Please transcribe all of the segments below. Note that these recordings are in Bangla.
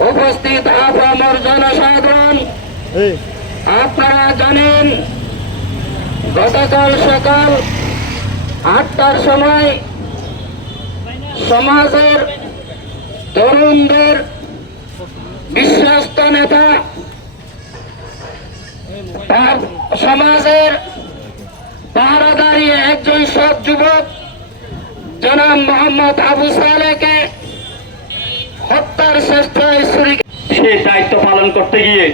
উপস্থিত আপামর জনসাধারণ আপনারা জানেন গতকাল সকাল আটটার সময় সমাজের তরুণদের বিশ্বস্ত নেতা তার সমাজের পাহারাদারি একজন সব যুবক জনাব মোহাম্মদ আবু সালেকে হত্যার ঈশ্বরী সে দায়িত্ব পালন করতে গিয়ে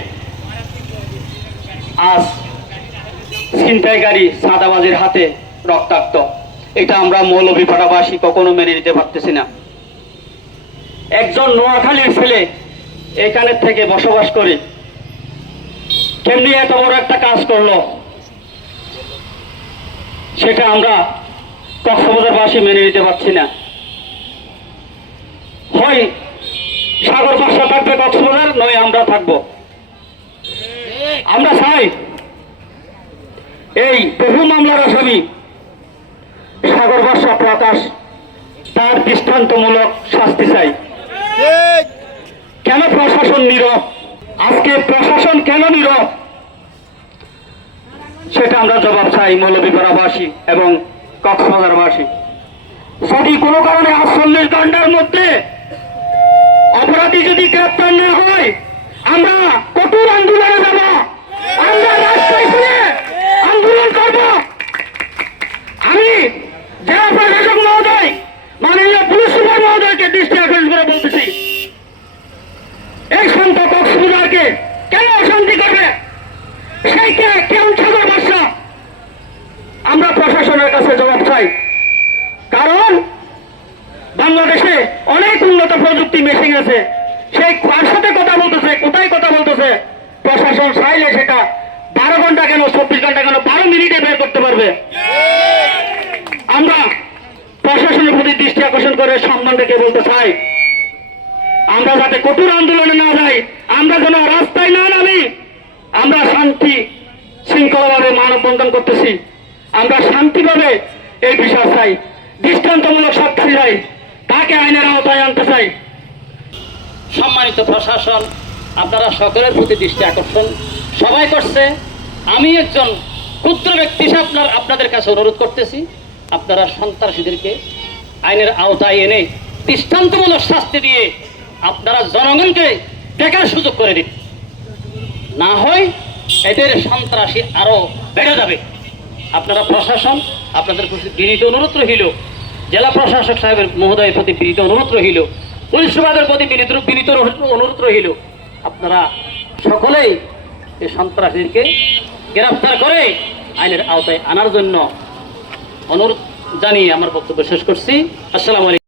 আজ ছিনতাইকারী সাদাবাজির হাতে রক্তাক্ত। এটা আমরা মৌলভীপাড়াবাসী কখনো মেনে নিতে পারতেছি না। একজন নোয়াখালীর ছেলে এখানে থেকে বসবাস করে কেমনি এত বড় একটা কাজ করল? সেটা আমরা কক্সবাজারবাসী মেনে নিতে পারছি না। হয় সাগর বাসা থাকবে কক্সবাজার নয় আমরা থাকব। আমরা চাই এই বহু মামলার আসামি সাগর বাসা প্রকাশ তার দৃষ্টান্তমূলক শাস্তি চাই। কেন প্রশাসন নীরব? আজকে প্রশাসন কেন নীরব? সেটা আমরা জবাব চাই মৌলভীপাড়াবাসী এবং কক্সবাজারবাসী। যদি কোনো কারণে আটচল্লিশ ঘণ্টার মধ্যে অপরাধী যদি গ্রেপ্তার না হয়, আমরা কঠোর আন্দোলনে যাব। আমরা রাস্তায় আন্দোলন করব। আমি জেলা প্রশাসক মহোদয়, মাননীয় পুলিশ সুপার মহোদয়কে দৃষ্টি আকর্ষণ করে বলতেছি, এই সন্ত কক্সবাজারকে কেন অশান্তি করবে? সেই কে কেমন সাগর বাসা আমরা প্রশাসনের কাছে জবাব চাই কারণ বাংলাদেশে অনেক উন্নত প্রযুক্তি মেশিন আছে। সেই কার সাথে কথা বলতেছে? কোথায় কথা বলতেছে? প্রশাসন চাইলে সেটা বারো ঘণ্টা কেন, চব্বিশ ঘণ্টা কেন, বারো মিনিটে বের করতে পারবে? আমরা প্রশাসনের প্রতি দৃষ্টি আকর্ষণ করে সম্মান রেখে বলতে চাই? আমরা যাতে কঠোর আন্দোলনে না যাই, আমরা যেন রাস্তায় না নামি, আমরা শান্তি শৃঙ্খলাভাবে মানববন্ধন করতেছি। আমরা শান্তিভাবে এই বিষয় চাই। দৃষ্টান্তমূলক শাস্তি চাই তাকে আইনের আওতায় আনতে চাই। সম্মানিত প্রশাসন, আপনারা সকলের প্রতি দৃষ্টি আকর্ষণ। সবাই করছে। আমি একজন ক্ষুদ্র ব্যক্তি আপনার আপনাদের কাছে অনুরোধ করতেছি, আপনারা সন্ত্রাসীদেরকে আইনের আওতায় এনে দৃষ্টান্তমূলক শাস্তি দিয়ে আপনারা জনগণকে দেখার সুযোগ করে দিন। না হয় এদের সন্ত্রাসী আরও বেড়ে যাবে। আপনারা প্রশাসন, আপনাদের বিনীত অনুরোধ রহিল জেলা প্রশাসক সাহেবের মহোদয়ের প্রতি বিনীত অনুরোধ রহিল পুলিশ সুবাদের প্রতি বিনীত বিনীত অনুরোধ রহিল আপনারা সকলেই এই সন্ত্রাসীদেরকে গ্রেফতার করে আইনের আওতায় আনার জন্য অনুরোধ জানিয়ে আমার বক্তব্য শেষ করছি। আসসালামু আলাইকুম।